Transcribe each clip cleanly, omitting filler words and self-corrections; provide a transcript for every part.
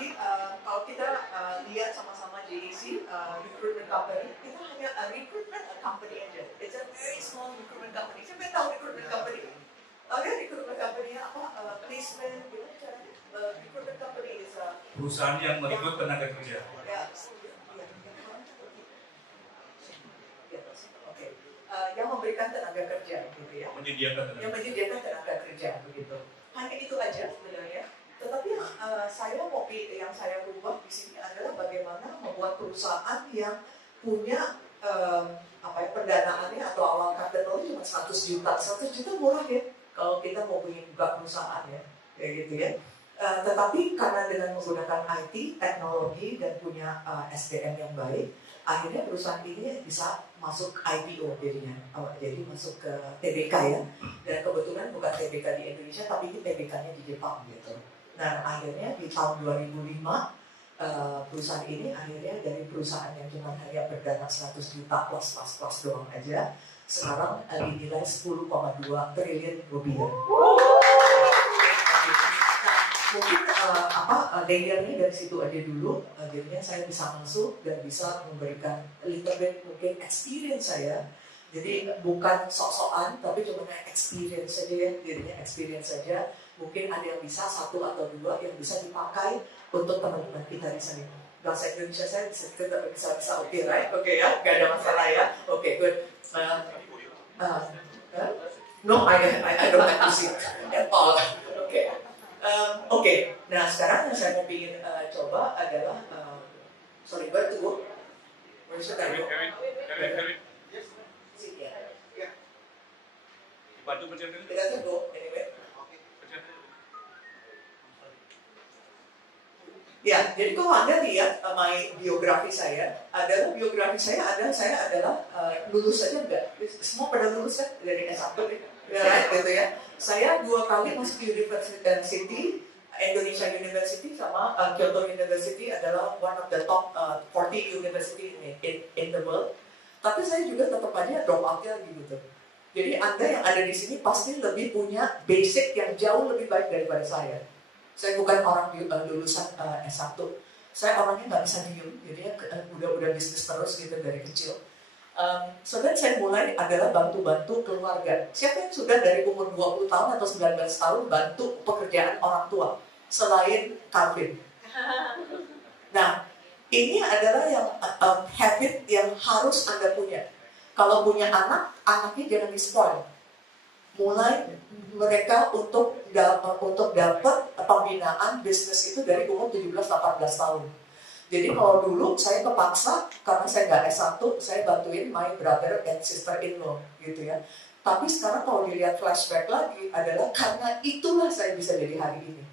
Jadi kalau kita lihat sama-sama JEC recruitment company, kita hanya recruitment company aja. It's a very small recruitment company. Siapa yang tahu recruitment company? Oke, recruitment company apa? Placement, gimana caranya? Recruitment company is perusahaan yang merekrut tenaga kerja. Ya, oke. Yang memberikan tenaga kerja, gitu ya. Yang menyediakan tenaga kerja, begitu. Hanya itu aja sebenarnya. Tetapi yang saya rubah di sini adalah bagaimana membuat perusahaan yang punya pendanaannya atau awal capital cuma 100 juta. 100 juta murah ya kalau kita mau buka perusahaan ya, kayak gitu ya. Tetapi karena dengan menggunakan IT, teknologi dan punya SDM yang baik, akhirnya perusahaan ini bisa masuk IPO jadinya, jadi masuk ke TBK ya. Dan kebetulan bukan TBK di Indonesia, tapi ini TBK-nya di Jepang gitu. Nah akhirnya di tahun 2005 perusahaan ini akhirnya dari perusahaan yang cuma hanya berdana 100 juta plus doang aja, sekarang dinilai 10,2 triliun rupiah. Mungkin layernya dari situ aja dulu, jadinya saya bisa masuk dan bisa memberikan little bit mungkin experience saya. Jadi bukan sok-sokan, tapi cuma experience saja ya, jadinya experience saja. Mungkin ada yang bisa 1 atau 2 yang bisa dipakai untuk teman-teman kita di sini. Bahasa Indonesia saya bisa oke, right? Oke ya, gak ada masalah ya. Oke, good. No, I don't like to sing at all. Oke. Oke, nah sekarang yang saya ingin coba adalah sorry, where to go? Where should I go? Dibantu berjalan. Kita go anyway. Ya, jadi kalau Anda lihat biografi saya, saya adalah lulus saja enggak? Semua pada lulus kan dari S1 ya, right, gitu ya. Saya 2 kali masuk University, Indonesia University sama Kyoto University adalah one of the top 40 university in the world. Tapi saya juga tetap aja drop out-nya gitu. Jadi Anda yang ada di sini pasti lebih punya basic yang jauh lebih baik daripada saya. Saya bukan orang lulusan S1. Saya orangnya nggak bisa diem, jadi udah bisnis terus gitu dari kecil. So then saya mulai adalah bantu-bantu keluarga. Siapa yang sudah dari umur 20 tahun atau 19 tahun bantu pekerjaan orang tua selain Calvin? Nah, ini adalah yang habit yang harus Anda punya. Kalau punya anak, anaknya jangan di-spoil. Mulai mereka untuk dapat pembinaan bisnis itu dari umur 17-18 tahun. Jadi kalau dulu saya kepaksa karena saya nggak S1, saya bantuin my brother and sister-in-law gitu ya. Tapi sekarang kalau dilihat flashback lagi adalah karena itulah saya bisa jadi hari ini.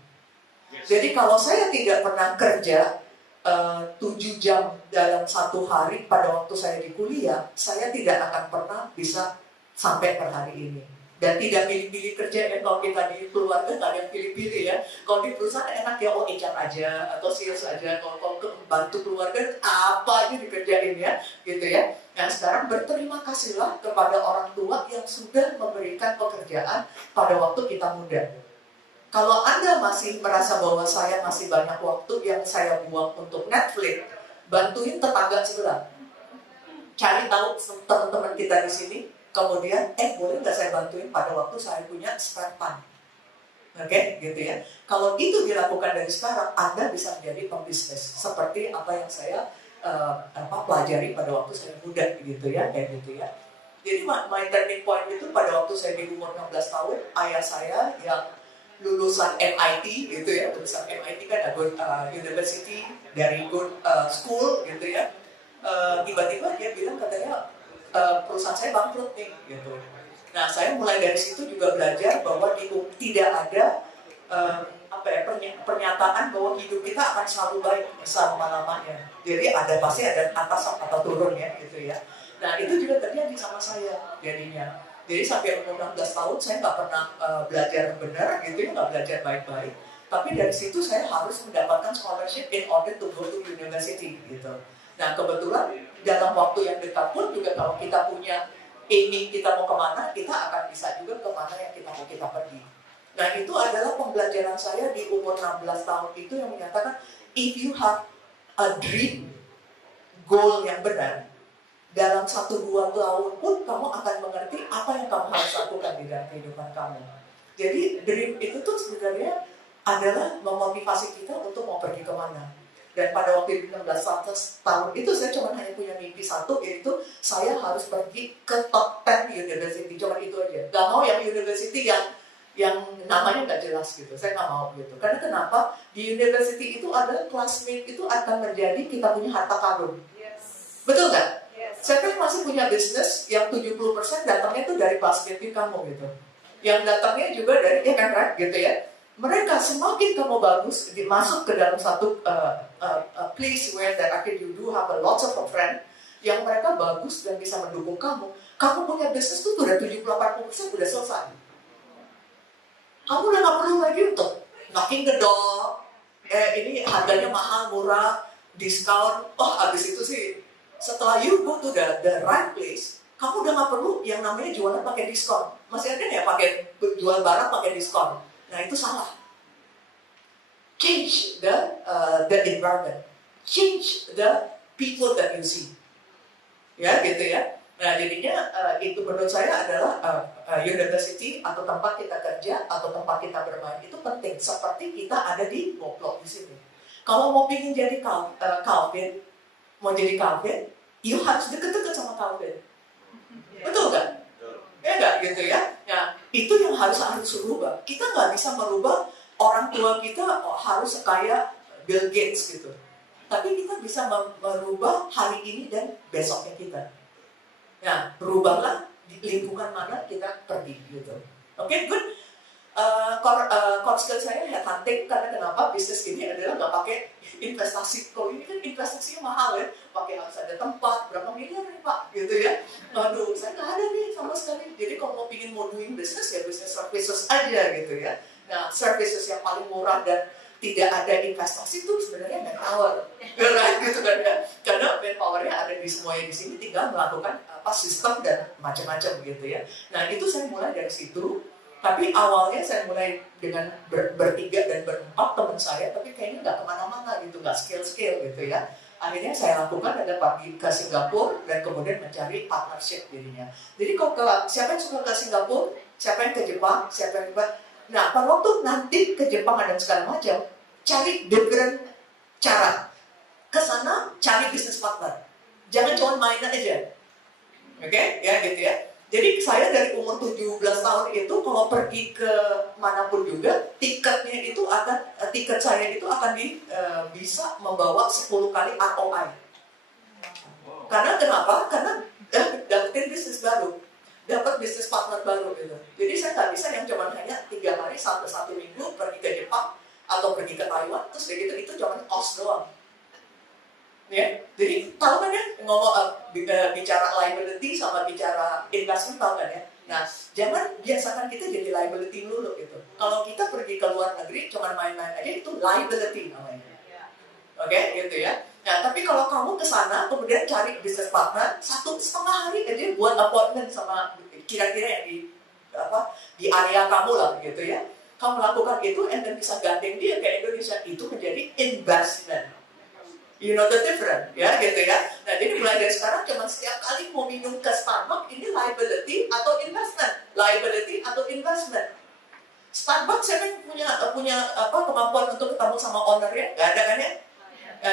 Jadi kalau saya tidak pernah kerja 7 jam dalam 1 hari pada waktu saya di kuliah, saya tidak akan pernah bisa sampai per hari ini. Dan tidak pilih-pilih kerja ya, kalau kita di keluarga nggak ada yang pilih-pilih ya. Kalau di perusahaan enak ya, HR aja atau sales aja. Kalau bantu keluarga apa aja dikerjain ya, gitu ya. Nah sekarang berterima kasihlah kepada orang tua yang sudah memberikan pekerjaan pada waktu kita muda. Kalau Anda masih merasa bahwa saya masih banyak waktu yang saya buang untuk Netflix, bantuin tetangga sebelah. Cari tahu teman-teman kita di sini. Kemudian, boleh nggak saya bantuin pada waktu saya punya spare time? Oke, gitu ya. Kalau itu dilakukan dari sekarang, Anda bisa menjadi pembisnis. Seperti apa yang saya pelajari pada waktu saya muda, gitu ya, kayak gitu ya. Jadi, my turning point itu pada waktu saya di umur 16 tahun, ayah saya yang lulusan MIT, gitu ya. Lulusan MIT kan ada university, dari good school, gitu ya. Tiba-tiba dia bilang katanya, perusahaan saya bangkrut nih, gitu. Nah, saya mulai dari situ juga belajar bahwa tidak ada pernyataan bahwa hidup kita akan selalu baik selama-lamanya. Jadi pasti ada atas atau turun ya, gitu ya. Nah, itu juga terjadi sama saya jadinya. Jadi sampai umur 16 tahun saya nggak pernah belajar benar, gitu ya, nggak belajar baik-baik. Tapi dari situ saya harus mendapatkan scholarship in order to go to university, gitu. Nah kebetulan dalam waktu yang dekat pun juga kalau kita punya aiming kita mau kemana, kita akan bisa juga kemana yang kita mau kita pergi. Nah itu adalah pembelajaran saya di umur 16 tahun itu yang menyatakan if you have a dream, goal yang benar, dalam 1-2 tahun pun kamu akan mengerti apa yang kamu harus lakukan di dalam kehidupan kamu. Jadi dream itu tuh sebenarnya adalah memotivasi kita untuk mau pergi kemana. Dan pada waktu 16 tahun itu saya cuma hanya punya mimpi satu, yaitu saya harus pergi ke top 10 university, cuma itu aja. Gak mau yang university yang namanya nggak jelas gitu, saya nggak mau gitu. Karena kenapa? Di university itu ada classmate itu akan menjadi kita punya harta karun. Yes. Betul nggak? Yes. Saya kan masih punya bisnis yang 70% datangnya itu dari classmate kamu gitu. Yang datangnya juga dari, ya kan, right? Gitu ya. Mereka semakin kamu bagus, masuk ke dalam satu place where that akhirnya you do have a lots of friend yang mereka bagus dan bisa mendukung kamu. Kamu punya bisnis itu udah 70-80% udah selesai. Kamu udah gak perlu lagi untuk knocking the door. Ini harganya mahal, murah, diskon. Oh, abis itu sih setelah you go to the right place, kamu udah gak perlu yang namanya jualan pakai diskon. Masih ada ya pakai jual barang pakai diskon. Nah itu salah. Change the environment, change the people that you see. Ya gitu ya. Nah jadinya itu menurut saya adalah university atau tempat kita kerja atau tempat kita bermain itu penting. Seperti kita ada di Boblok di sini. Kalau mau pingin jadi Calvin, mau jadi Calvin, you harus deket-deket sama Calvin. Betul kan? Ya nggak gitu ya. Nah itu yang harus rubah. Kita nggak bisa merubah orang tua kita harus sekaya Bill Gates gitu. Tapi kita bisa merubah hari ini dan besoknya kita. Nah, berubahlah di lingkungan mana kita pergi gitu. Oke, good. Core skill saya headhunting karena kenapa bisnis ini adalah nggak pakai investasi. Kalau ini kan investasinya mahal ya, pakai harus ada tempat berapa miliar nih Pak, gitu ya. Aduh, saya nggak ada nih sama sekali. Jadi kalau mau doing bisnis ya bisnis services aja gitu ya. Nah, services yang paling murah dan tidak ada investasi itu sebenarnya manpower, gitu kan ya. Karena manpowernya ada di semuanya di sini, tinggal melakukan sistem dan macam-macam gitu ya. Nah itu saya mulai dari situ. Tapi awalnya saya mulai dengan bertiga dan berempat teman saya, tapi kayaknya nggak kemana-mana gitu, nggak skill gitu ya. Akhirnya saya lakukan ada pergi ke Singapura dan kemudian mencari partnership jadinya. Jadi kalau siapa yang suka ke Singapura, siapa yang ke Jepang, siapa yang ke... Nah, pada waktu nanti ke Jepang dan segala macam, cari different cara. Ke sana cari bisnis partner. Jangan cuma mainan aja. Oke, ya gitu ya. Jadi saya dari umur 17 tahun itu kalau pergi ke manapun juga, tiket saya itu akan bisa membawa 10 kali ROI. Karena kenapa? Karena dapetin bisnis baru, dapat bisnis partner baru gitu. Jadi saya nggak bisa yang cuma hanya 3 hari satu minggu pergi ke Jepang atau pergi ke Taiwan, terus begitu itu cuma cost doang. Ya, jadi tahu kan ya ngomong bicara liability sama bicara investment, tahu kan ya? Nah, jangan biasakan kita jadi liability dulu gitu. Kalau kita pergi ke luar negeri cuma main-main aja itu liability namanya. Oke, gitu ya. Nah, tapi kalau kamu ke sana kemudian cari business partner 1,5 hari aja buat appointment sama kira-kira yang di area kamu lah gitu ya. Kamu lakukan itu and then bisa gandeng dia ke Indonesia, itu menjadi investment. You know the difference, ya gitu ya. Nah jadi mulai dari sekarang cuma setiap kali mau minum ke Starbucks ini liability atau investment, liability atau investment. Starbucks saya punya kemampuan untuk ketemu sama ownernya, nggak ada kan ya?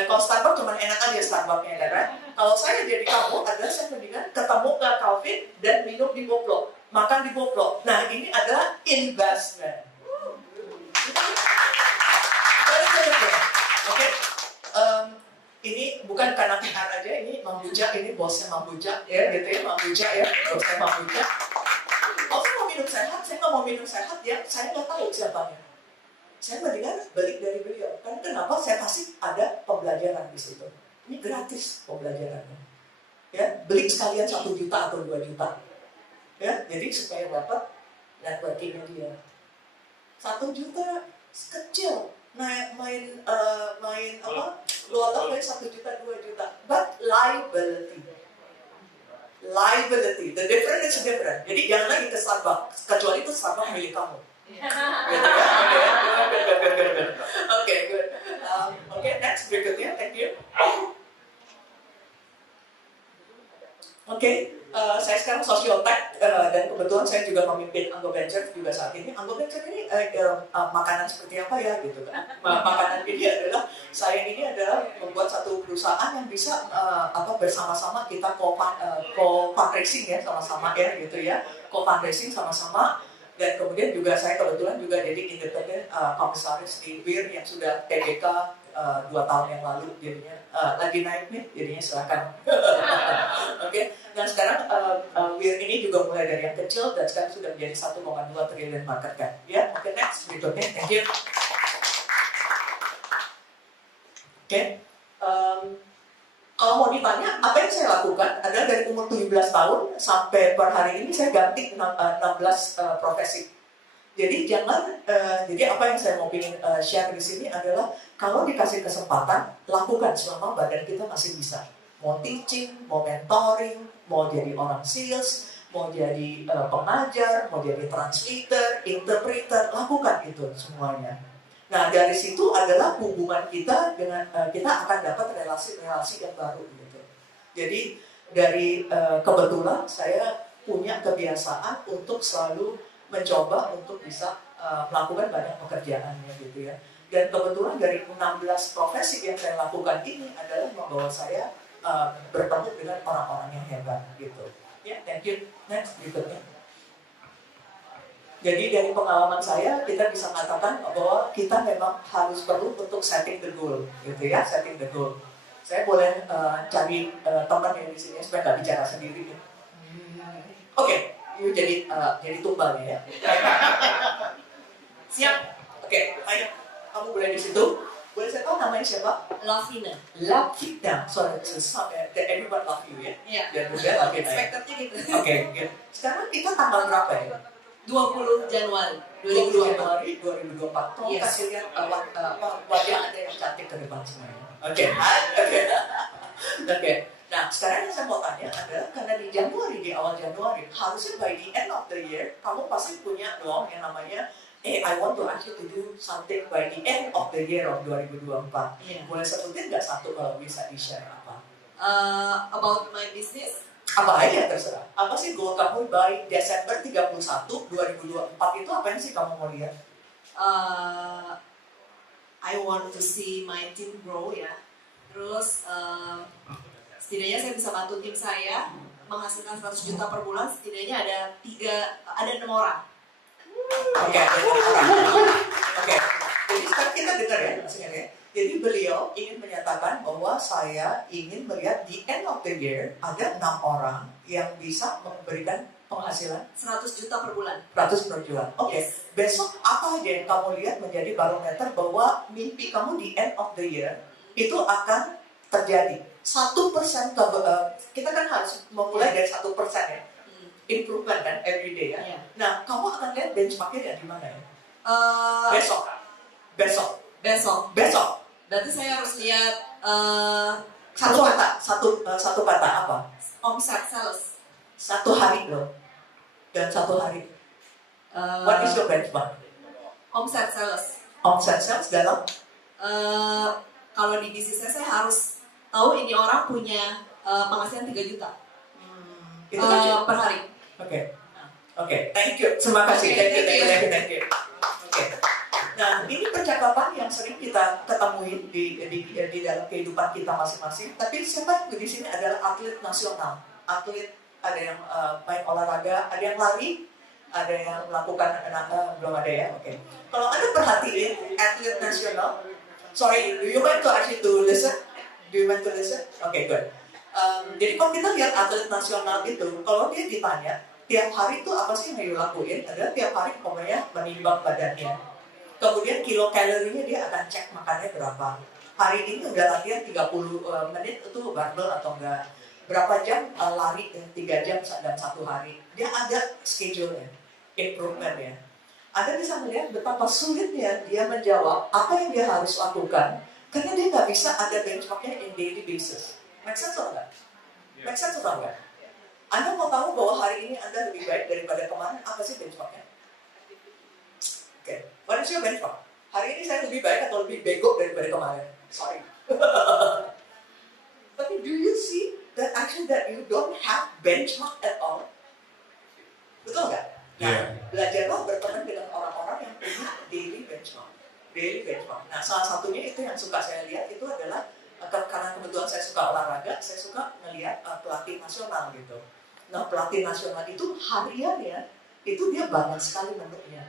Kalau Starbucks cuma enak aja Starbucksnya kan. Kalau saya jadi kamu adalah saya mendingan ketemu ke Calvin dan minum di Boblok, makan di Boblok. Nah ini adalah investment. Oke. Ini bukan karena PR aja, ini Mang Buja, ini bosnya Mang Buja, ya gitu ya, Mang Buja ya, bosnya Mang Buja. Kalau saya mau minum sehat, saya nggak mau minum sehat ya, saya nggak tahu siapanya. Saya mendingan balik dari beliau, karena kenapa? Saya pasti ada pembelajaran di situ. Ini gratis pembelajarannya. Ya, beli sekalian 1 juta atau 2 juta. Ya, jadi supaya dapat networkingnya dia. 1 juta kecil. Main luar main 1 juta 2 juta, but liability, the difference is different. Jadi jangan lagi ke Starbucks, kecuali itu Starbucks milik kamu. Gitu ya. Oke, good. Oke, next berikutnya, thank you. Oke, saya sekarang sosiotek dan kebetulan saya juga memimpin Anggo Venture juga saat ini. Anggo Venture ini makanan seperti apa ya gitu kan? Makanan ini adalah membuat satu perusahaan yang bisa bersama-sama kita co-fundraising ya sama-sama ya gitu ya, co-fundraising sama-sama. Dan kemudian juga saya kebetulan juga jadi independen komisaris di WIR yang sudah TBK 2 tahun yang lalu jadinya lagi naik nih jadinya silakan. Oke. Dan sekarang WIR ini juga mulai dari yang kecil dan sekarang sudah menjadi 1,2 triliun market cap. Ya, oke, next berikutnya, thank you. Oke. Kalau mau ditanya, apa yang saya lakukan adalah dari umur 17 tahun sampai per hari ini saya ganti 16 profesi. Jadi jadi apa yang saya mau ingin share di sini adalah kalau dikasih kesempatan, lakukan selama badan kita masih bisa. Mau teaching, mau mentoring, mau jadi orang sales, mau jadi pengajar, mau jadi translator, interpreter, lakukan itu semuanya. Nah, dari situ adalah hubungan kita dengan kita akan dapat relasi-relasi yang baru gitu. Jadi dari kebetulan saya punya kebiasaan untuk selalu mencoba untuk bisa melakukan banyak pekerjaannya gitu ya. Dan kebetulan dari 16 profesi yang saya lakukan ini adalah membawa saya bertemu dengan orang-orang yang hebat gitu. Ya, thank you. Next berikutnya. Jadi dari pengalaman saya, kita bisa katakan bahwa kita memang harus perlu untuk setting the goal, gitu ya, setting the goal. Saya boleh cari teman yang di sini supaya nggak bicara sendiri. Oke, you jadi tumbalnya ya. Siap. Oke, ayo, kamu boleh di situ. Boleh saya tahu namanya siapa? Lavina. Lavina. Sorry, everyone love you ya. Iya. Dan juga Lavina. Expectednya gitu. Oke. Sekarang kita tanggal berapa ya? 20 Januari 20 Januari 2024. Tolong Yes. kasih lihat wajah Anda yang cantik ke depan semuanya. Oke. Nah, sekarang yang saya mau tanya adalah karena di Januari, di awal Januari, harusnya by the end of the year, kamu pasti punya dong yang namanya I want to ask you to do something by the end of the year of 2024. Yeah. Boleh sebutin nggak satu kalau bisa di-share apa? About my business. Apa aja terserah. Apa sih goal kamu by Desember 31, 2024 itu apa yang sih kamu mau lihat? I want to see my team grow ya. Terus setidaknya saya bisa bantu tim saya menghasilkan 100 juta per bulan. Setidaknya ada 6 orang. Oke, ada 6 orang. Oke. Jadi sekarang kita dengar ya, maksudnya ya. Jadi beliau ingin menyatakan bahwa saya ingin melihat di end of the year ada 6 orang yang bisa memberikan penghasilan 100 juta per bulan. 100 per bulan. Oke. Yes. Besok apa aja yang kamu lihat menjadi barometer bahwa mimpi kamu di end of the year itu akan terjadi. 1% kita kan harus memulai dari 1% ya. Improvement kan every day kan. Yeah. Nah, kamu akan lihat benchmarknya di mana ya? Besok. Berarti saya harus lihat Satu kata apa? omset sales. 1 hari loh. Dan 1 hari. What is your benchmark? Omset sales. Omset sales dalam? Kalau di bisnis saya harus tahu ini orang punya penghasilan 3 juta Itu kecil. per hari. Oke, thank you. Terima kasih. Okay, Thank you. Oke. Nah, ini percakapan yang sering kita ketemuin di dalam kehidupan kita masing-masing. Tapi siapa di sini adalah atlet nasional. Atlet, ada yang main olahraga, ada yang lari, ada yang melakukan belum ada ya. Oke. Kalau Anda perhatiin atlet nasional, sorry, do you want to actually to listen? Do you want to listen? Okay, good. Jadi kalau kita lihat atlet nasional itu, kalau dia ditanya tiap hari itu apa sih yang dia lakuin? Adalah tiap hari pokoknya menimbang badannya. Kemudian kilokalorinya dia akan cek makannya berapa. Hari ini udah latihan 30 menit itu barbel atau enggak. Berapa jam lari 3 jam dalam 1 hari. Dia ada schedule-nya, improvement ya. Anda bisa melihat betapa sulitnya dia menjawab apa yang dia harus lakukan. Karena dia nggak bisa ada benchmarknya in daily basis. Make sense atau enggak? Make sense atau enggak? Anda mau tahu bahwa hari ini Anda lebih baik daripada kemarin, apa sih benchmarknya? Oke, what is your benchmark? Hari ini saya lebih baik atau lebih bego daripada kemarin? Sorry. Tapi do you see that actually that you don't have benchmark at all? Betul nggak? Nah, belajarlah berteman dengan orang-orang yang punya daily benchmark. Daily benchmark. Nah, salah satunya itu yang suka saya lihat itu adalah karena kebetulan saya suka olahraga, saya suka melihat pelatih nasional gitu. Nah, pelatih nasional itu hariannya itu dia banyak sekali menunya,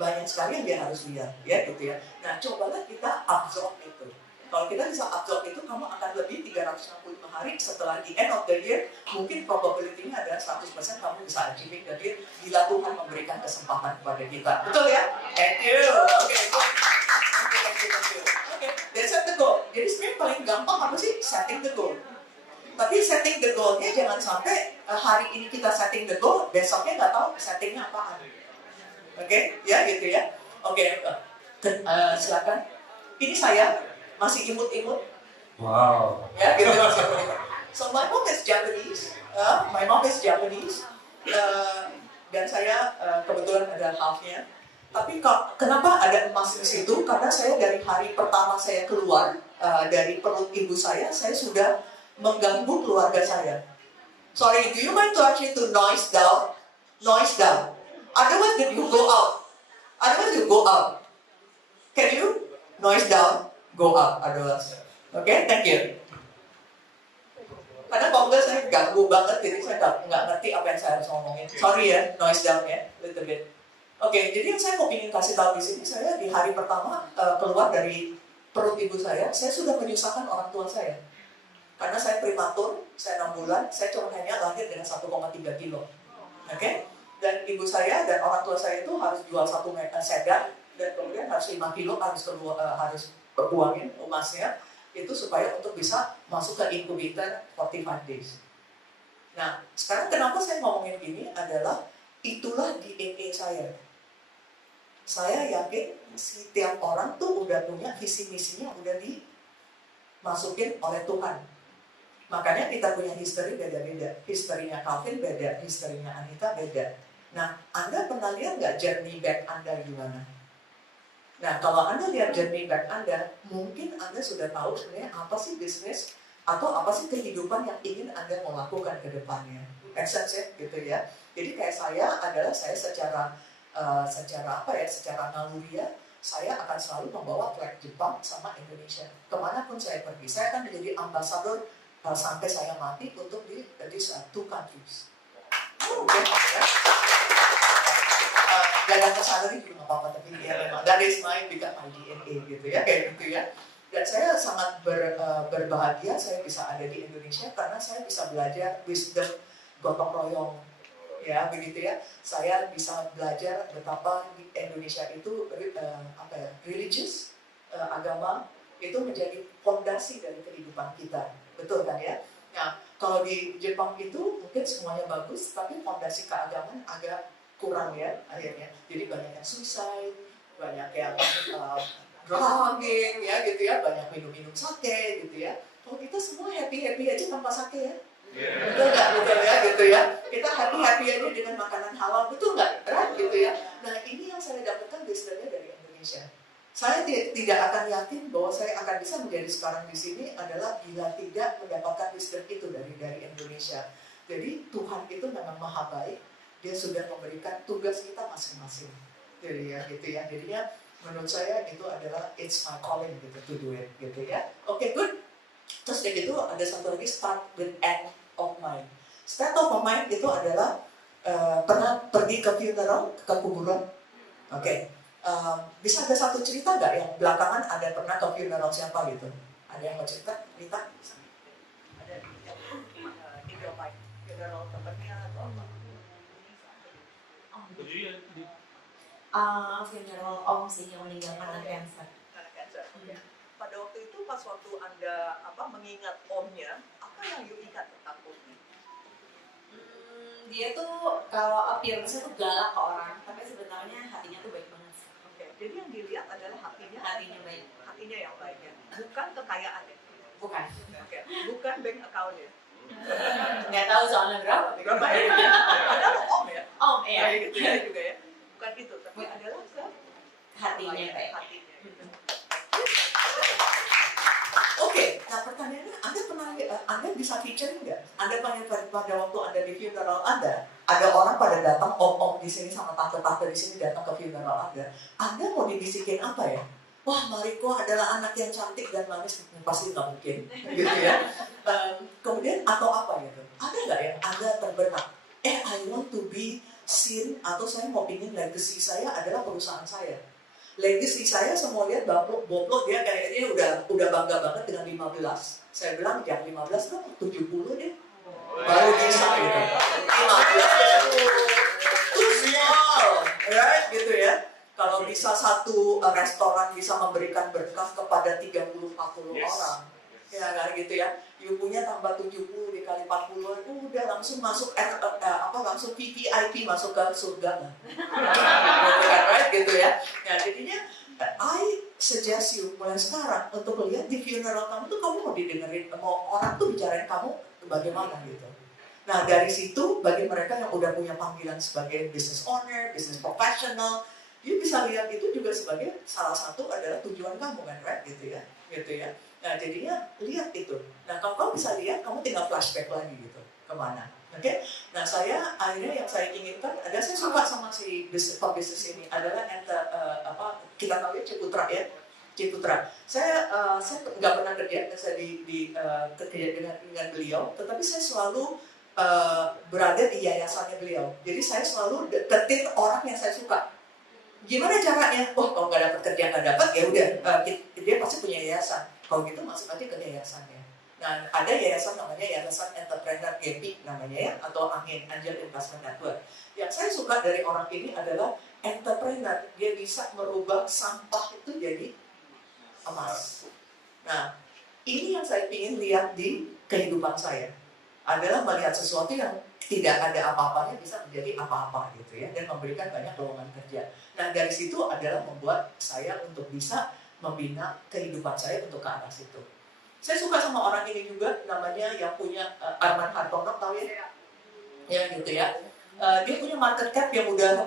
banyak sekali yang dia harus lihat, ya gitu ya. Nah, cobalah kita absorb itu. Kalau kita bisa absorb itu, kamu akan lebih 365 hari setelah di end of the year, mungkin probability-nya adalah 100% kamu bisa achieving the year bila Tuhan memberikan kesempatan kepada kita. Betul ya? Thank you. Oke, good. Thank you. Oke, dan set the goal. Jadi sebenarnya paling gampang apa sih? Setting the goal. Tapi setting the goal-nya jangan sampai hari ini kita setting the goal, besoknya nggak tahu settingnya apaan. Oke, ya gitu ya. Oke, silakan. Ini saya masih imut-imut. Wow. Ya, gitu masih imut-imut. So my mom is Japanese. Dan saya kebetulan ada half-nya. Tapi kenapa ada emas di situ? Karena saya dari hari pertama saya keluar dari perut ibu saya sudah mengganggu keluarga saya. Sorry, do you mind to actually to noise down? Noise down. Otherwise, then you go out. Otherwise, you go out. Can you noise down? Go out. Otherwise, okay? Thank you. Karena kalau enggak saya ganggu banget, jadi saya nggak ngerti apa yang saya harus ngomongin. Sorry ya, noise down ya, little bit. Oke, jadi yang saya mau ingin kasih tahu di sini, saya di hari pertama keluar dari perut ibu saya sudah menyusahkan orang tua saya. Karena saya prematur, saya 6 bulan, saya cuma hanya lahir dengan 1,3 kilo. Oke? Dan ibu saya dan orang tua saya itu harus jual 1 sedan, dan kemudian harus 5 kilo harus buangin emasnya, itu supaya untuk bisa masuk ke incubator 45 days. Nah, sekarang kenapa saya ngomongin gini adalah, itulah DNA saya. Saya yakin setiap orang tuh udah punya visi misinya udah dimasukin oleh Tuhan. Makanya kita punya history beda-beda. Historinya Calvin beda, historinya Anita beda. Nah, Anda pernah lihat nggak journey back Anda gimana? Nah, kalau Anda lihat journey back Anda, mungkin Anda sudah tahu sebenarnya apa sih bisnis atau apa sih kehidupan yang ingin Anda mau lakukan ke depannya. Make sense ya, gitu ya. Jadi kayak saya adalah saya secara naluriah, saya akan selalu membawa flag Jepang sama Indonesia. Kemanapun saya pergi, saya akan menjadi ambasador sampai saya mati untuk di these 2 countries. Ya. Jangan ke salary juga nggak apa-apa, tapi ya memang that is my DNA gitu ya, kayak gitu ya. Dan saya sangat berbahagia saya bisa ada di Indonesia karena saya bisa belajar wisdom gotong royong. Ya, begitu ya. Saya bisa belajar betapa di Indonesia itu religious, agama itu menjadi fondasi dari kehidupan kita. Betul kan ya? Nah, kalau di Jepang itu mungkin semuanya bagus, tapi fondasi keagamaan agak kurang ya akhirnya. Jadi banyak yang suicide, banyak yang drugging ya gitu ya, banyak minum sake gitu ya. Kalau kita semua happy aja tanpa sake ya. Betul nggak? Betul ya, gitu ya. Kita happy aja dengan makanan halal, betul nggak? Right, gitu ya. Nah, ini yang saya dapatkan wisdomnya dari Indonesia. Saya tidak akan yakin bahwa saya akan bisa menjadi sekarang di sini adalah bila tidak mendapatkan wisdom itu dari Indonesia. Jadi Tuhan itu memang maha baik. Dia sudah memberikan tugas kita masing-masing. Jadi ya, gitu ya. Jadinya menurut saya itu adalah it's my calling gitu to do it, gitu ya. Oke, good. Terus dari itu ada satu lagi start with end of mind. State of mind itu adalah pernah pergi ke funeral, ke kuburan. Oke. Bisa ada satu cerita nggak yang belakangan ada pernah ke funeral siapa gitu? Ada yang mau cerita? Rita? Ada yang funeral temennya atau apa? Funeral om sih yang meninggal karena cancer. Pada waktu itu pas waktu Anda mengingat omnya, apa yang you ingat tentang omnya? Dia tuh kalau appearance-nya tuh galak ke orang, tapi sebenarnya hatinya tuh baik banget. Oke, jadi yang dilihat adalah hatinya Baik. Hatinya yang baik ya, bukan kekayaannya. Bukan. Oke, bukan bank account-nya. Nggak tahu soalnya berapa ya. Padahal om ya. Om ya. Gitu ya juga ya. Bukan itu, tapi adalah hatinya kayak. Oke, nah pertanyaannya, Anda bisa featuring nggak? Anda pada waktu Anda di funeral ada orang pada datang, om-om di sini sama tante-tante di sini datang ke funeral Anda mau dibisikin apa ya? Wah, Mariko adalah anak yang cantik dan manis, pasti nggak mungkin, gitu ya. Kemudian atau apa gitu? Ada nggak yang Anda terbenak? I want to be seen, atau saya mau pingin legacy saya adalah perusahaan saya. Legacy saya semua lihat boplok dia kayaknya udah bangga banget dengan 15. Saya bilang yang 15 kan 70 deh. Baru bisa gitu. 15 too small, right gitu ya. Kalau bisa satu restoran bisa memberikan berkah kepada 30-40 orang. Ya kan gitu ya. You punya tambah 70 dikali 40 udah langsung masuk langsung VVIP masuk ke surga lah. Right gitu ya. Nah jadinya I suggest you mulai sekarang untuk lihat di funeral kamu tuh kamu mau didengerin, mau orang tuh bicarain kamu bagaimana gitu. Nah dari situ bagi mereka yang udah punya panggilan sebagai business owner, business professional, you bisa lihat itu juga sebagai salah satu adalah tujuan kamu kan, right gitu ya. Nah jadinya lihat itu. Nah kalau kamu bisa lihat, kamu tinggal flashback lagi gitu kemana. Oke? Nah saya akhirnya yang saya inginkan, saya suka sama si pebisnis ini adalah kita tahu ya Ciputra. Saya nggak pernah kerja, saya kerja dengan beliau, tetapi saya selalu berada di yayasannya beliau. Jadi saya selalu deketin orang yang saya suka. Gimana caranya? Kalau nggak dapat kerja nggak dapat ya udah dia pasti punya yayasan. Kalau gitu masuk aja ke yayasannya. Nah ada yayasan namanya Yayasan Entrepreneur GP namanya ya, atau Angel Investment Network. Yang saya suka dari orang ini adalah entrepreneur. Dia bisa merubah sampah itu jadi emas. Nah ini yang saya ingin lihat di kehidupan saya. Adalah melihat sesuatu yang tidak ada apa-apanya bisa menjadi apa-apa gitu ya, dan memberikan banyak lowongan kerja. Nah dari situ adalah membuat saya untuk bisa membina kehidupan saya untuk ke arah situ. Saya suka sama orang ini juga, namanya yang punya Arman Hartono, tahu ya? Ya gitu ya. Dia punya market cap yang udah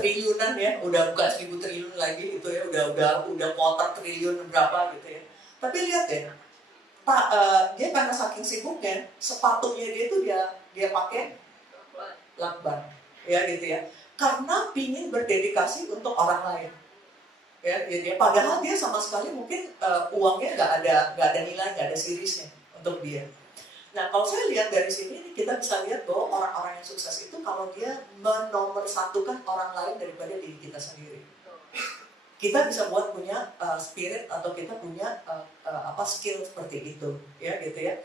triliunan ya, udah bukan 1000 triliun lagi gitu ya, udah kotak triliun berapa gitu ya. Tapi lihat ya, dia karena saking sibuknya, sepatunya dia itu dia pakai lakban, ya gitu ya. Karena pingin berdedikasi untuk orang lain. Ya, gitu ya. Padahal dia sama sekali mungkin uangnya nggak ada nilai, nggak ada seriesnya untuk dia. Nah kalau saya lihat dari sini kita bisa lihat bahwa orang-orang yang sukses itu kalau dia menomorsatukan orang lain daripada diri kita sendiri. Kita bisa buat punya spirit atau kita punya skill seperti itu, ya gitu ya.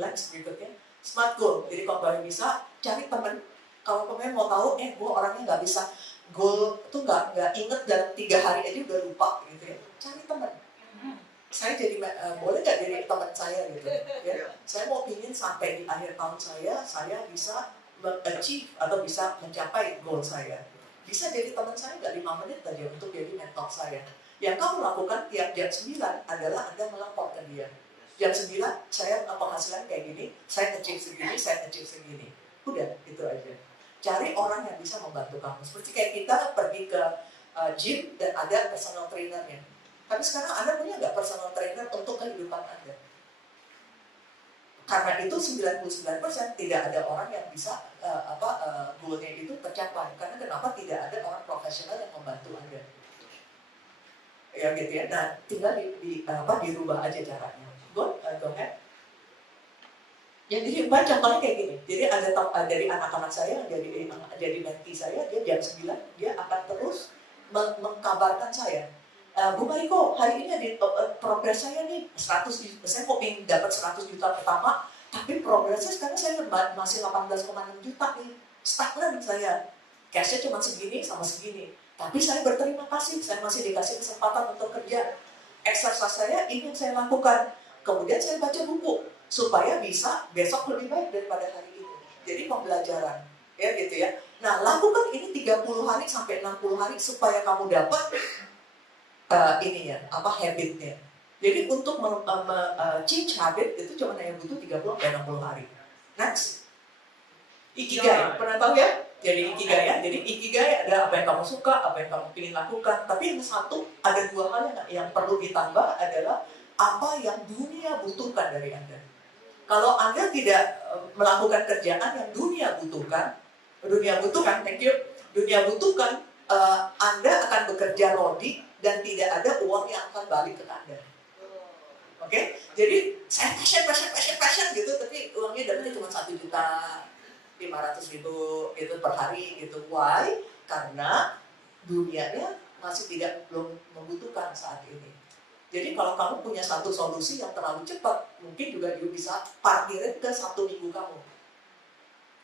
Next berikutnya smart goal. Jadi kalau kalian bisa cari teman. Kalau kalian mau tahu, gue orangnya nggak bisa goal tuh nggak inget dalam 3 hari aja udah lupa gitu ya. Cari teman. Saya jadi boleh nggak jadi teman saya gitu ya. Saya mau pingin sampai di akhir tahun saya bisa achieve atau bisa mencapai goal saya. Bisa jadi teman saya nggak 5 menit aja untuk jadi mentor saya. Yang kamu lakukan tiap jam 9 adalah Anda melapor ke dia. Jam 9 saya penghasilan kayak gini, saya achieve segini. Udah itu aja. Cari orang yang bisa membantu kamu. Seperti kayak kita pergi ke gym dan ada personal trainernya. Tapi sekarang Anda punya nggak personal trainer untuk kehidupan Anda? Karena itu 99% tidak ada orang yang bisa goalnya itu tercapai. Karena kenapa tidak ada orang profesional yang membantu Anda? Ya gitu ya. Nah, tinggal dirubah aja caranya. Go ahead. Ya jadi contohnya kayak gini. Jadi ada dari anak-anak saya yang jadi mentee saya, dia jam 9 dia akan terus mengkabarkan saya. Bu Mariko, hari ini ada progres saya nih 100 juta. Saya mau pengen dapat 100 juta pertama, tapi progresnya sekarang saya masih 18,6 juta nih. Stagnan saya. Cashnya cuma segini sama segini. Tapi saya berterima kasih, saya masih dikasih kesempatan untuk kerja. Exercise saya ini yang saya lakukan. Kemudian saya baca buku supaya bisa besok lebih baik daripada hari ini. Jadi pembelajaran, ya gitu ya. Nah, lakukan ini 30 hari sampai 60 hari supaya kamu dapat habitnya. Jadi untuk change habit itu cuma hanya butuh 30 sampai 60 hari. Next. Ikigai, pernah tahu ya? Jadi ikigai ya, jadi ikigai ada apa yang kamu suka, apa yang kamu ingin lakukan. Tapi yang satu, ada dua hal yang perlu ditambah adalah apa yang dunia butuhkan dari Anda. Kalau Anda tidak melakukan kerjaan yang dunia butuhkan, thank you, dunia butuhkan, Anda akan bekerja rodi dan tidak ada uang yang akan balik ke Anda. Oke? Jadi saya passion gitu, tapi uangnya dapetnya cuma 1.500.000 gitu per hari gitu. Why? Karena dunianya masih belum membutuhkan saat ini. Jadi kalau kamu punya satu solusi yang terlalu cepat, mungkin juga you bisa parkirin ke 1 minggu kamu.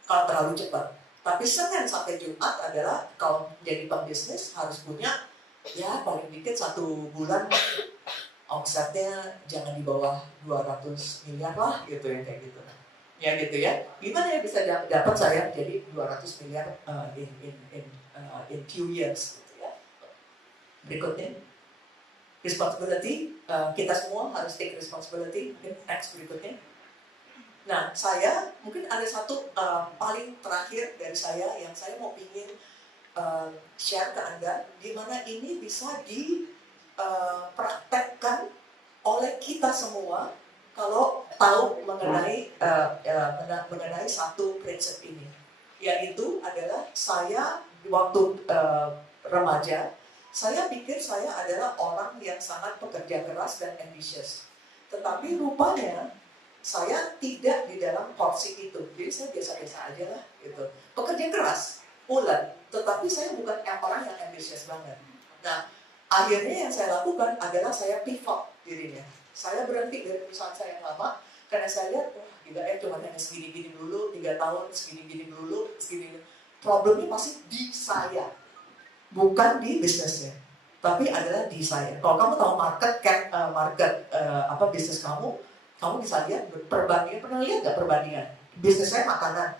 Kalau terlalu cepat. Tapi Senin sampai Jumat adalah kalau jadi pembisnis harus punya ya paling dikit 1 bulan omsetnya jangan di bawah 200 miliar lah gitu ya, kayak gitu. Ya gitu ya. Gimana ya bisa dapat saya jadi 200 miliar in few years gitu ya. Berikutnya responsibility, kita semua harus take responsibility. Next berikutnya. Nah, saya mungkin ada satu paling terakhir dari saya yang saya mau ingin share ke Anda, gimana ini bisa dipraktekkan oleh kita semua kalau tahu mengenai satu prinsip ini, yaitu adalah saya waktu remaja, saya pikir saya adalah orang yang sangat pekerja keras dan ambisius. Tetapi rupanya saya tidak di dalam porsi itu. Jadi saya biasa-biasa aja lah gitu. Pekerja keras, ulet, tetapi saya bukan orang yang ambisius banget. Nah, akhirnya yang saya lakukan adalah saya pivot dirinya. Saya berhenti dari perusahaan saya yang lama karena saya lihat, wah gila ya cuma hanya segini-gini dulu, 3 tahun segini-gini dulu, segini. Problemnya pasti di saya. Bukan di bisnisnya, tapi adalah di saya. Kalau kamu tahu bisnis kamu bisa lihat perbandingan. Pernah lihat nggak perbandingan? Bisnis saya makanan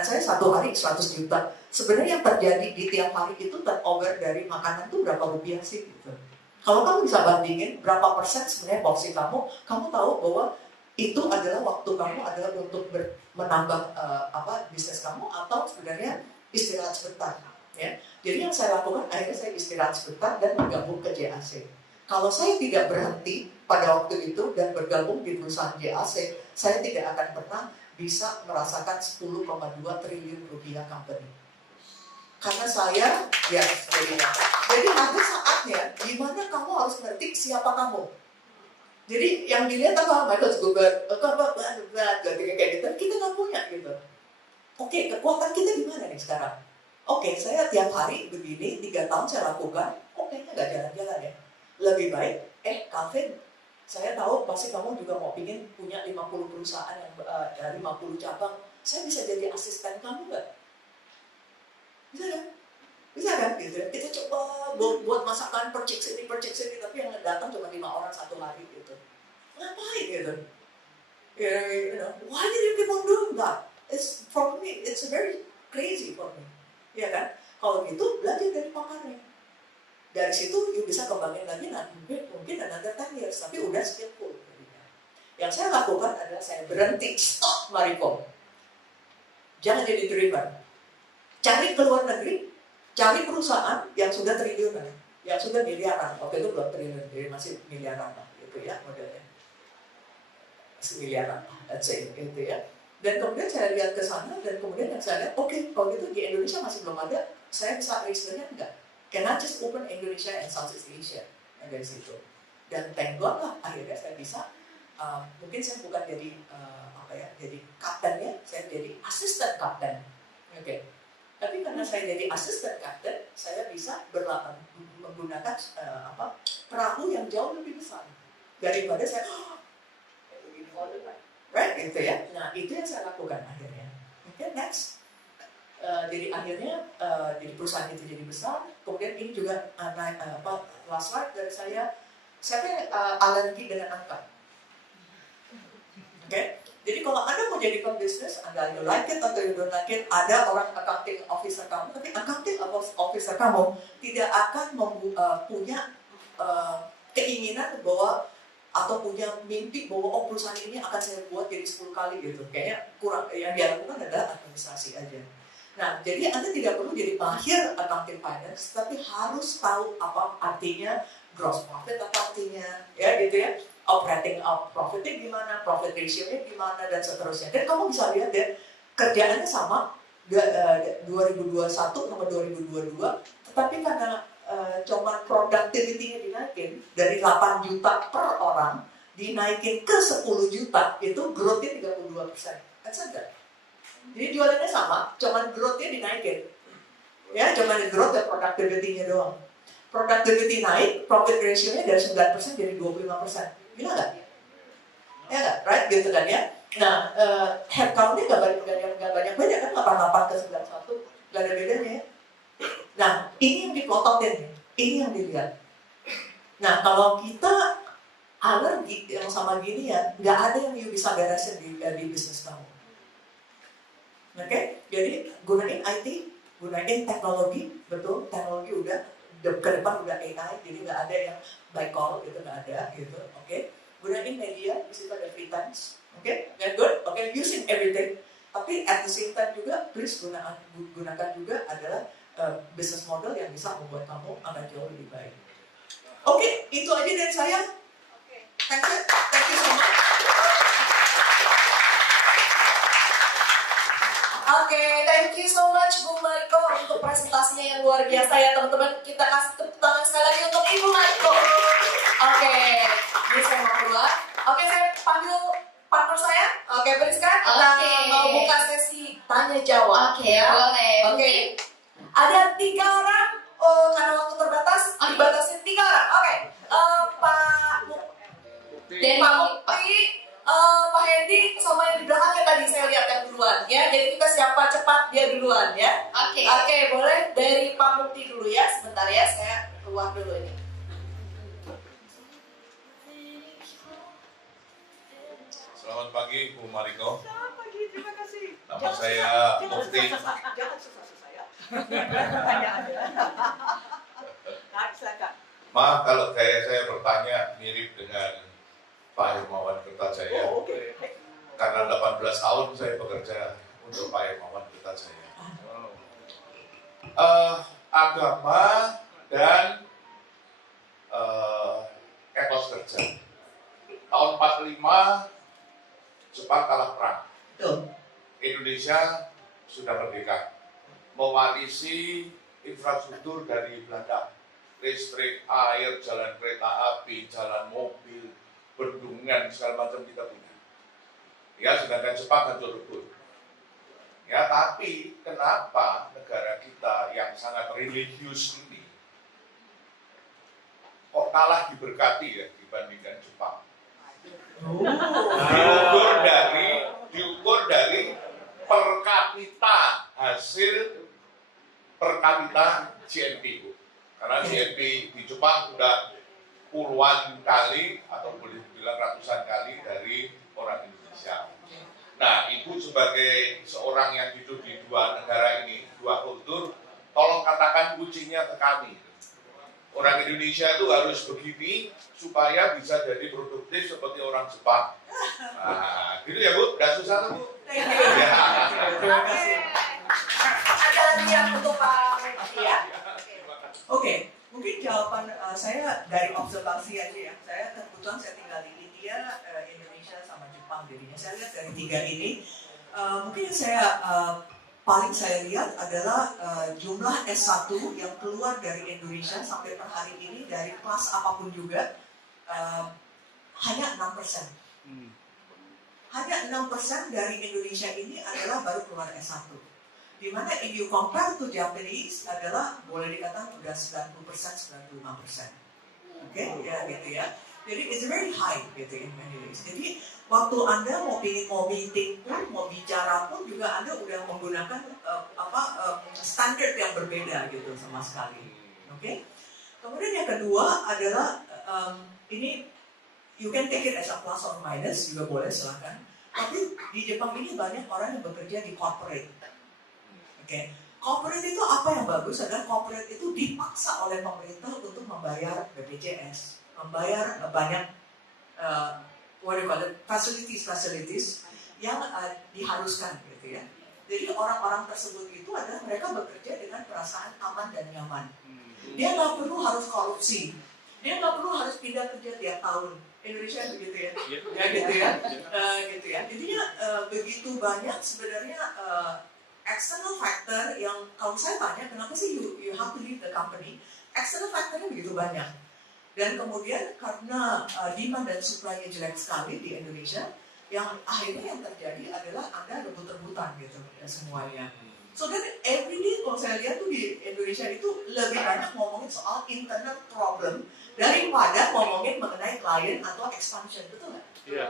saya 1 hari 100 juta. Sebenarnya yang terjadi di tiap hari itu turnover dari makanan itu berapa rupiah sih? Gitu. Kalau kamu bisa bandingin berapa persen sebenarnya porsi kamu tahu bahwa itu adalah waktu kamu adalah untuk menambah bisnis kamu atau sebenarnya istirahat sebentar. Ya. Jadi yang saya lakukan akhirnya saya istirahat sebentar dan bergabung ke JAC. Kalau saya tidak berhenti pada waktu itu dan bergabung di perusahaan JAC, saya tidak akan pernah bisa merasakan 10,2 triliun rupiah company. Karena saya, ya jadi ada saatnya dimana kamu harus ngerti siapa kamu. Jadi yang dilihat apa? Michael Zuckerberg, kayak gitu, kita nggak punya gitu. Oke, kekuatan kita di mana nih sekarang? Oke, saya tiap hari begini, 3 tahun saya lakukan, kayaknya nggak jalan-jalan ya. Lebih baik, Calvin, saya tahu pasti kamu juga mau pingin punya 50 perusahaan yang 50 cabang. Saya bisa jadi asisten kamu nggak? Bisa kan? Bisa kan? Gitu. Kita coba buat masakan purchase ini, tapi yang datang cuma 5 orang 1 hari gitu. Ngapain gitu? Why did you keep on doing that? For me, it's very crazy for me. Ya kan? Kalau gitu belajar dari pakarnya. Dari situ you bisa kembangin lagi mungkin another 10 years, tapi udah skillful. Yang saya lakukan adalah saya berhenti, stop Mariko. Jangan jadi driver. Cari ke luar negeri, cari perusahaan yang sudah triliunan, yang sudah miliaran. Waktu itu belum triliun, jadi masih miliaran lah, gitu ya modelnya. Masih miliaran, let's say, gitu ya. Dan kemudian saya lihat ke sana dan kemudian yang saya lihat, oke, kalau gitu di Indonesia masih belum ada, saya bisa registernya enggak. Can I just open Indonesia and Southeast Asia? Dari situ. Dan thank God lah, akhirnya saya bisa, mungkin saya bukan jadi, jadi kaptennya, saya jadi asisten kapten. Oke. Tapi karena saya jadi asisten kapten, saya bisa menggunakan perahu yang jauh lebih besar. Daripada saya, begini all the time. Right, gitu ya. Nah, itu yang saya lakukan akhirnya. Oke, next. Jadi akhirnya, jadi perusahaan itu jadi besar. Kemudian ini juga last slide dari saya. Saya alergi dengan angka. Oke. Jadi kalau Anda mau jadi pembisnis, Anda you like it atau you don't like it, ada orang accounting officer kamu, tapi accounting officer kamu tidak akan punya keinginan bahwa atau punya mimpi bahwa perusahaan ini akan saya buat jadi 10 kali gitu. Kayaknya kurang, yang dia lakukan adalah administrasi aja. Nah, jadi Anda tidak perlu jadi mahir accounting finance, tapi harus tahu apa artinya gross profit, apa artinya, ya gitu ya, operating profitnya gimana, profit ratio-nya gimana, dan seterusnya. Dan kamu bisa lihat ya, kerjaannya sama 2021 sama 2022, tetapi karena cuma productivity-nya dinaikin dari 8 juta per orang, dinaikin ke 10 juta, itu growth-nya 32%. That's it. Jadi jualannya sama, cuman growth-nya dinaikin. Ya, cuman growth dan productivity-nya doang. Productivity naik, profit ratio-nya dari 9% jadi 25%. Gila nggak? Ya nggak? Right? Gitu kan ya? Nah, headcount-nya nggak banyak beda kan? 88 ke 91. Nggak ada bedanya ya? Nah, ini yang diplototin. Ini yang dilihat. Nah, kalau kita alergi yang sama gini ya, nggak ada yang you bisa beresin di bisnis kamu. Oke, jadi gunain IT, gunain teknologi, betul, teknologi udah ke depan udah AI, jadi nggak ada yang by call gitu, nggak ada gitu. Oke, gunain media, di situ ada free times, oke, that good, oke, using everything. Tapi at the same time juga, please gunakan juga adalah business model yang bisa membuat kamu akan jauh lebih baik. Oke, itu aja dari saya. Thank you so much. Oke, thank you so much Bu Mariko untuk presentasinya yang luar biasa ya teman-teman. Kita kasih tepuk tangan sekali lagi untuk Ibu Mariko. Oke, ini saya mau keluar. Oke, saya panggil partner saya. Oke, Priska, kita mau buka sesi tanya jawab. Oke, boleh. Oke, ada 3 orang. Karena waktu terbatas, dibatasin 3 orang. Oke, Pak Mukti, Pak Hendy sama yang di belakangnya tadi saya lihat yang duluan ya. Jadi kita siapa cepat dia duluan ya. Oke, boleh dari Pak Mukti dulu ya. Sebentar ya, saya keluar dulu ini. Selamat pagi Bu Mariko. Selamat pagi, terima kasih. Nama saya Mukti. Jangan susah-susah ya. Tanya aja. Nah, silakan. Maaf kalau saya bertanya mirip dengan Pak Hermawan Kertajaya. Oh, oke. Karena 18 tahun saya bekerja untuk Pak Hermawan Kertajaya. Agama dan etos kerja. Tahun 45 Jepang kalah perang. Betul. Indonesia sudah merdeka. Mewarisi infrastruktur dari Belanda. Listrik, air, jalan kereta api, jalan mobil, bendungan, segala macam kita punya. Ya, sedangkan Jepang hancur lebur. Ya, tapi kenapa negara kita yang sangat religius ini kok kalah diberkati ya dibandingkan Jepang? Diukur dari per kapita hasil per kapita GNP. Karena GNP di Jepang sudah puluhan kali atau boleh dibilang ratusan kali dari orang Indonesia. Nah, Ibu sebagai seorang yang hidup di 2 negara ini, 2 kultur, tolong katakan kuncinya ke kami. Orang Indonesia itu harus begini supaya bisa jadi produktif seperti orang Jepang. Nah, gitu ya Bu, udah susah tuh Bu. Thank you. Ya. Terima kasih. Ada lagi yang untuk Pak Mukti ya. Oke, mungkin jawaban saya dari observasi aja ya. Saya kebetulan saya tinggal di India, Indonesia sama Jepang jadinya. Saya lihat dari 3 ini, mungkin yang saya paling saya lihat adalah jumlah S1 yang keluar dari Indonesia sampai per hari ini dari kelas apapun juga hanya 6%. Hanya 6% dari Indonesia ini adalah baru keluar S1. Dimana if you compare to Japanese adalah boleh dikatakan udah 90%, 95%. Oke, ya gitu ya. Jadi it's very high gitu in many ways. Jadi waktu Anda mau meeting pun, mau bicara pun juga Anda udah menggunakan standar yang berbeda gitu sama sekali. Oke. Kemudian yang kedua adalah ini you can take it as a plus or minus juga boleh silakan. Tapi di Jepang ini banyak orang yang bekerja di corporate. Oke, corporate itu apa yang bagus adalah corporate itu dipaksa oleh pemerintah untuk membayar BPJS, membayar banyak facilities yang diharuskan gitu ya. Jadi orang-orang tersebut itu adalah mereka bekerja dengan perasaan aman dan nyaman. Dia nggak perlu harus korupsi, dia nggak perlu harus pindah kerja tiap tahun. Indonesia begitu ya, ya gitu ya, gitu ya. Jadinya begitu banyak sebenarnya external factor yang kalau saya tanya kenapa sih you have to leave the company, external factornya begitu banyak. Dan kemudian karena demand dan supply-nya jelek sekali di Indonesia, yang akhirnya yang terjadi adalah ada rebut-rebutan gitu ya semuanya. So then every day kalau saya lihat tuh di Indonesia itu lebih banyak ngomongin soal internal problem daripada ngomongin mengenai klien atau expansion, betul nggak? Iya.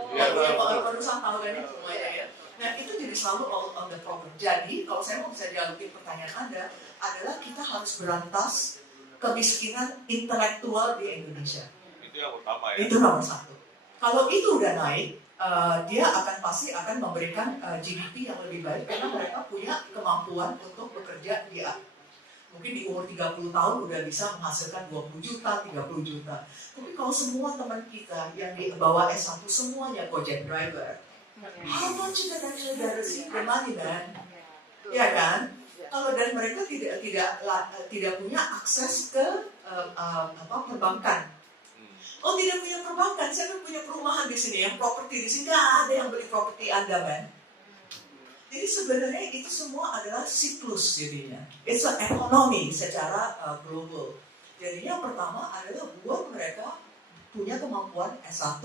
Perusahaan tahu kan semuanya ya. Nah itu jadi selalu all on the problem. Jadi kalau saya mau bisa jawabin pertanyaan Anda adalah kita harus berantas kemiskinan intelektual di Indonesia. Itu yang utama ya. Itu nomor satu. Kalau itu udah naik, dia pasti akan memberikan GDP yang lebih baik karena mereka punya kemampuan untuk bekerja di mungkin di umur 30 tahun udah bisa menghasilkan 20 juta, 30 juta. Tapi kalau semua teman kita yang di bawah S1 semuanya Gojek driver, how much is that receive the money, man? Ya kan? Kalau dan mereka tidak punya akses ke perbankan. Oh tidak punya perbankan, saya kan punya perumahan di sini, yang properti di sini nggak ada yang beli properti Anda, man. Jadi sebenarnya itu semua adalah siklus jadinya. It's an economy secara global. Jadi yang pertama adalah buat mereka punya kemampuan S1,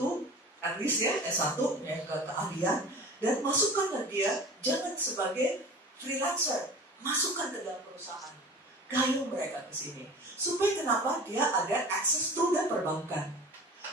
at least ya S1 punya keahlian, dan masukkanlah dia jangan sebagai freelancer, masukkan ke dalam perusahaan, gayung mereka ke sini. Supaya kenapa dia ada akses to dan perbankan.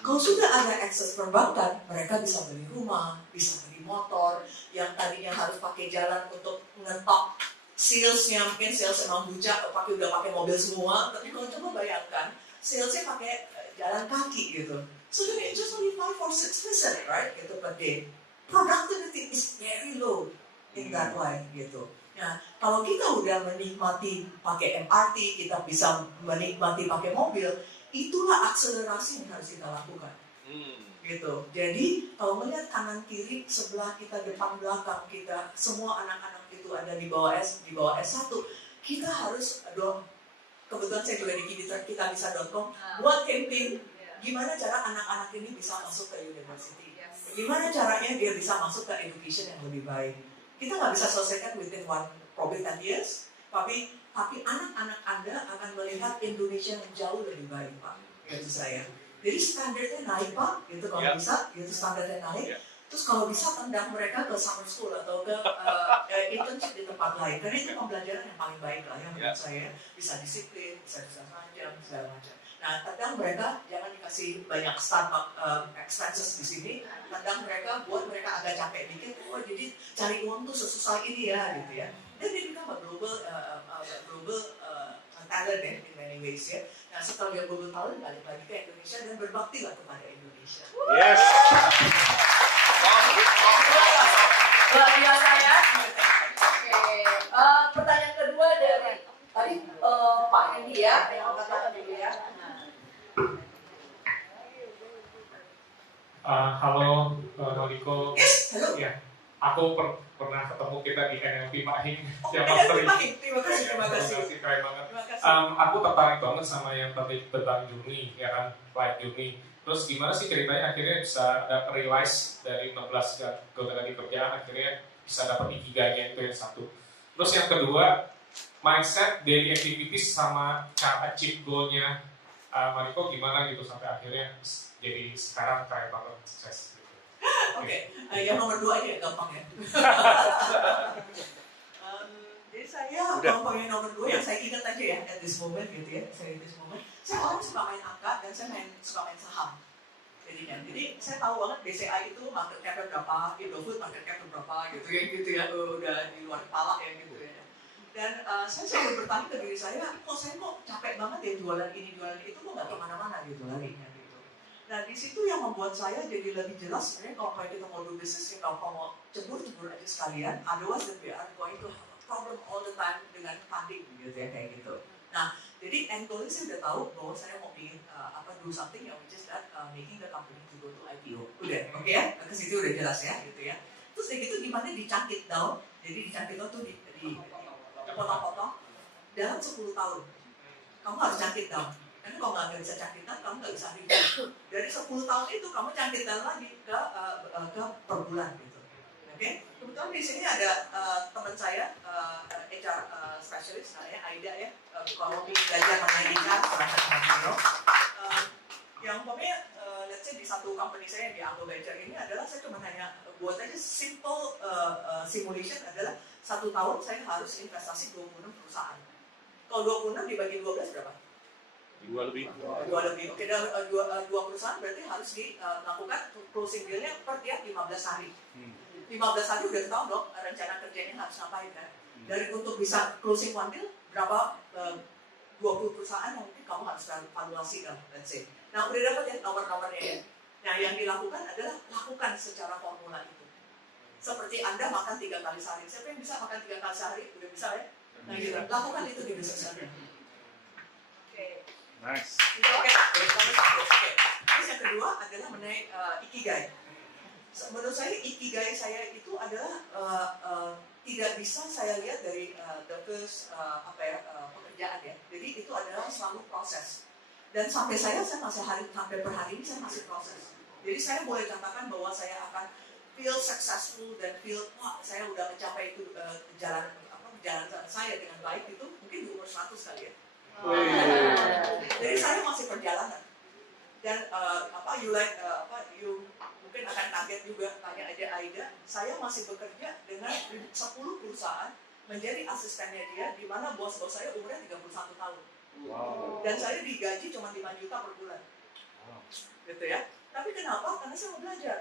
Kalau sudah ada akses perbankan, mereka bisa beli rumah, bisa beli motor, yang tadinya harus pakai jalan untuk ngetok salesnya, mungkin sales emang bucak, udah pakai mobil semua, tapi kalau coba bayangkan, salesnya pakai jalan kaki gitu. So then it's just only 5 or 6%, right? Gitu per day. Productivity is very low in that way, gitu. Nah, kalau kita udah menikmati pakai MRT, kita bisa menikmati pakai mobil, itulah akselerasi yang harus kita lakukan. Gitu. Jadi, kalau melihat kanan kiri, sebelah kita, depan belakang kita, semua anak-anak itu ada di bawah S1, kita harus kebetulan saya juga di kitabisa.com buat campaign gimana cara anak-anak ini bisa masuk ke university. Gimana caranya dia bisa masuk ke education yang lebih baik. Kita nggak bisa selesaikan within probably 10 years, tapi anak-anak Anda akan melihat Indonesia yang jauh lebih baik, Pak. Itu saya. Jadi standarnya naik, Pak. Itu kalau bisa, itu standarnya naik. Terus kalau bisa tendang mereka ke summer school atau ke internship di tempat lain. Karena itu pembelajaran yang paling baik lah, yang menurut saya bisa disiplin, bisa macam, segala macam. Nah, tendang mereka jangan dikasih banyak startup expenses di sini. Tendang mereka buat mereka agak capek dikit. Oh, jadi cari uang tuh sesusah ini ya, gitu ya. Dan dia become a global talent ya, in many ways ya. Nah, setelah dia global talent, balik lagi ke Indonesia dan berbakti lah kepada Indonesia. Yes. Luar biasa ya. Oke. Pertanyaan kedua dari tadi Pak Hendy ya, yang katakan dulu ya. Halo, Noriko. Yes, halo. Ya, aku pernah ketemu kita di NLP Pak Hing. Yang mastery. Terima kasih. Keren banget. Terima kasih. Aku tertarik banget sama yang tadi tentang journey, ya kan, flight journey. Terus gimana sih ceritanya akhirnya bisa realize dari 16 gagal di kerjaan, akhirnya bisa dapat ikigainya itu yang satu. Terus yang kedua, mindset, daily activities sama cara achieve goal-nya Mariko gimana gitu sampai akhirnya jadi sekarang keren banget sukses gitu. Oke. Yang nomor 2 aja gampang ya. Jadi saya gampang yang nomor 2 yang saya ingat aja ya at this moment gitu ya. Saya orang suka main angka dan saya suka main saham. Jadi saya tahu banget BCA itu market cap berapa, Indofood market cap berapa gitu ya, udah di luar kepala ya gitu ya. Dan saya selalu bertanya ke diri saya, saya kok capek banget ya jualan ini itu kok nggak kemana-mana gitu larinya gitu. Nah di situ yang membuat saya jadi lebih jelas sebenarnya kalau kita mau do bisnis, ya kalau mau cebur aja sekalian, otherwise we are going to have a problem all the time dengan funding gitu ya kayak gitu. Nah jadi end goal saya udah tahu bahwa saya mau bikin do something yang which is that making the company to go to IPO. Udah, oke ya? Ke situ udah jelas ya gitu ya. Terus kayak gitu gimana dicangkit down Jadi di Cangkito tuh dipotong-potong dalam 10 tahun. Kamu harus cangkit down. Karena kalau nggak bisa cangkitan, kamu nggak bisa hidup. Dari 10 tahun itu kamu cangkitan lagi ke per bulan gitu. Oke? Kebetulan di sini ada teman saya, HR specialist, namanya Aida ya. Kalau belajar mengenai HR, yang pokoknya let's say di satu company saya di Anglo Venture ini adalah saya cuma hanya buat aja simple simulation adalah 1 tahun saya harus investasi 26 perusahaan. Kalau 26 dibagi 12 berapa? 2 lebih. Oke, dan 2 perusahaan berarti harus dilakukan closing deal-nya per tiap 15 hari. 15 hari udah tahu dong rencana kerjanya harus ngapain kan? Dari untuk bisa closing one deal berapa 20 perusahaan yang mungkin kamu harus evaluasi kan, let's say. Nah, udah dapat ya nomor-nomornya ya. Nah, yang dilakukan adalah lakukan secara formula itu. Seperti Anda makan 3 kali sehari. Siapa yang bisa makan 3 kali sehari? Udah bisa ya? Nah, gitu. Lakukan itu di bisnis Anda. Oke. Nice. Oke. Terus yang kedua adalah mengenai ikigai. Menurut saya ikigai saya itu adalah tidak bisa saya lihat dari the first pekerjaan ya. Jadi itu adalah selalu proses. Dan sampai sampai per hari ini saya masih proses. Jadi saya boleh katakan bahwa saya akan feel successful dan feel wah saya udah mencapai itu jalan saya dengan baik itu mungkin di umur 100 kali ya. Jadi saya masih perjalanan. Dan you mungkin akan kaget juga tanya aja Aida, saya masih bekerja dengan 10 perusahaan menjadi asistennya dia, di mana bos-bos saya umurnya 31 tahun. Wow. Dan saya digaji cuma 5 juta per bulan. Wow. Gitu ya. Tapi kenapa? Karena saya mau belajar.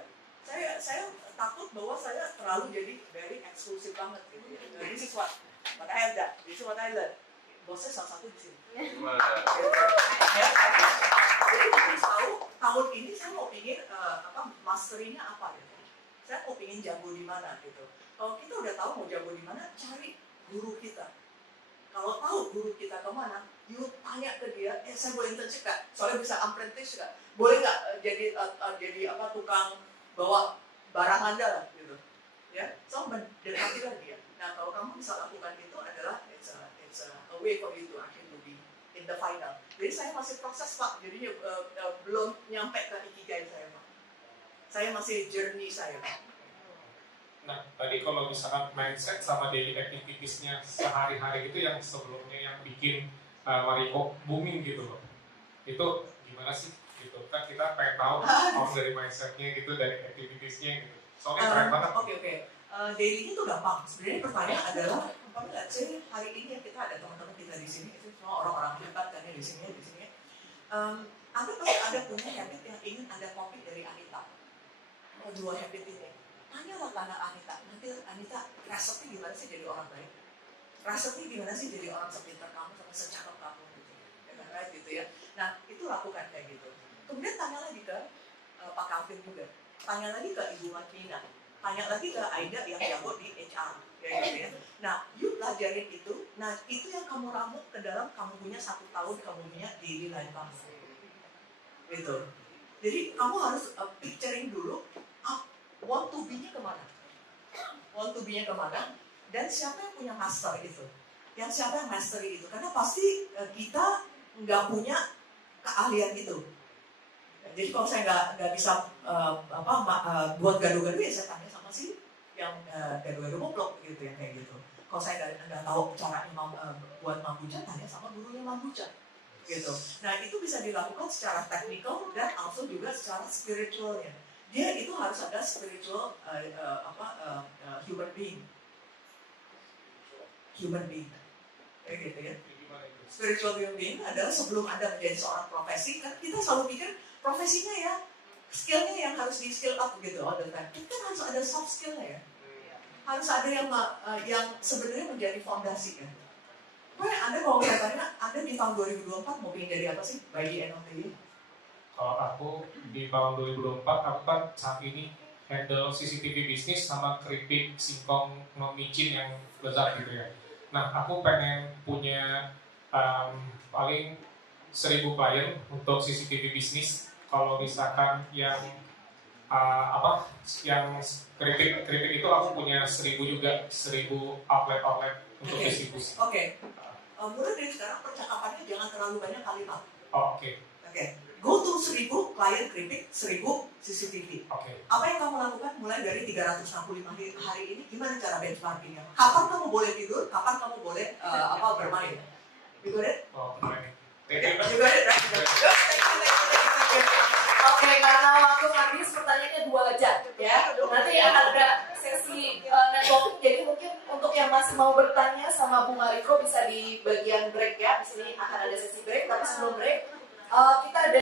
Saya takut bahwa saya terlalu jadi very eksklusif banget gitu ya. This is what I have done. This is what I learned. Bosnya salah satu di sini. Jadi harus tahu tahun ini saya mau pingin masterinya apa gitu. Saya mau pingin jago di mana gitu. Kalau kita udah tahu mau jago di mana, cari guru kita. Kalau tahu guru kita kemana, you tanya ke dia, saya boleh internship nggak? Soalnya bisa apprentice nggak? Boleh nggak jadi tukang bawa barang Anda lah gitu. Ya, so mendekatilah dia. Nah kalau kamu bisa lakukan itu adalah it's a way for you to actually be in the final. Jadi saya masih proses Pak, jadi belum nyampe ke ikigai saya Pak. Saya masih journey saya Pak. Nah, tadi kalau misalkan mindset sama daily activities-nya sehari-hari itu yang sebelumnya yang bikin Mariko booming gitu loh. Itu gimana sih? Gitu. Kan kita pengen tahu dari mindset-nya gitu, dari activities-nya gitu. Soalnya keren banget. Oke. Daily itu gampang. Sebenarnya pertanyaan adalah, let's say hari ini kita ada teman-teman kita di sini, itu semua orang-orang hebat kan ya di sini. Anda pasti ada punya habit yang ingin Anda copy dari Anita. Dua habit ini. Tanyalah ke Anita. Nanti Anita, resepnya gimana sih jadi orang baik? Resepnya gimana sih jadi orang sepintar kamu sama secakap kamu gitu. Ya kan, right, gitu ya. Nah, itu lakukan kayak gitu. Kemudian tanya lagi ke Pak Calvin juga. Tanya lagi ke Ibu Martina. Tanya lagi ke Aida yang jago di HR. Ya, gitu ya. Nah, you pelajarin itu. Nah, itu yang kamu ramuk ke dalam kamu punya 1 tahun kamu punya daily life kamu. Gitu. Jadi, kamu harus picturing dulu, want to be-nya kemana? Want to be-nya kemana? Dan siapa yang punya master itu? Yang siapa yang mastery itu? Karena pasti kita nggak punya keahlian itu. Jadi kalau saya nggak bisa buat gado-gado ya saya tanya sama si yang gado-gado goblok gitu ya kayak gitu. Kalau saya nggak tahu caranya buat mambuca, tanya sama gurunya mambuca gitu. Nah itu bisa dilakukan secara teknikal dan also juga secara spiritualnya. Dia itu harus ada spiritual human being kayak gitu ya. Spiritual human being adalah sebelum Anda menjadi seorang profesi kan kita selalu pikir profesinya ya skillnya yang harus di skill up gitu all the time. Itu kan harus ada soft skillnya ya. Harus ada yang sebenarnya menjadi fondasi kan. Pokoknya Anda kalau katanya Anda di tahun 2024 mau pengen jadi apa sih by the end of the year? Kalau aku di tahun 2024 aku kan saat ini handle CCTV bisnis sama keripik singkong micin yang besar gitu ya. Nah aku pengen punya paling 1000 klien untuk CCTV bisnis. Kalau misalkan yang yang kritik itu aku punya 1000 juga, 1000 outlet untuk distribusi. Oke. Mulai dari sekarang percakapannya jangan terlalu banyak kalimat. Oke. Go to 1000 klien kritik, 1000 CCTV. Oke. Apa yang kamu lakukan mulai dari 365 hari ini? Gimana cara benchmarkingnya? Kapan kamu boleh tidur? Kapan kamu boleh bermain? You got it? Oh, keren. Thank you. You got it, right? Thank you. Oke, karena waktu habis pertanyaannya 2 jam ya. Nanti akan ada sesi networking, jadi mungkin untuk yang masih mau bertanya sama Bu Mariko bisa di bagian break ya. Di sini akan ada sesi break, tapi sebelum break kita ada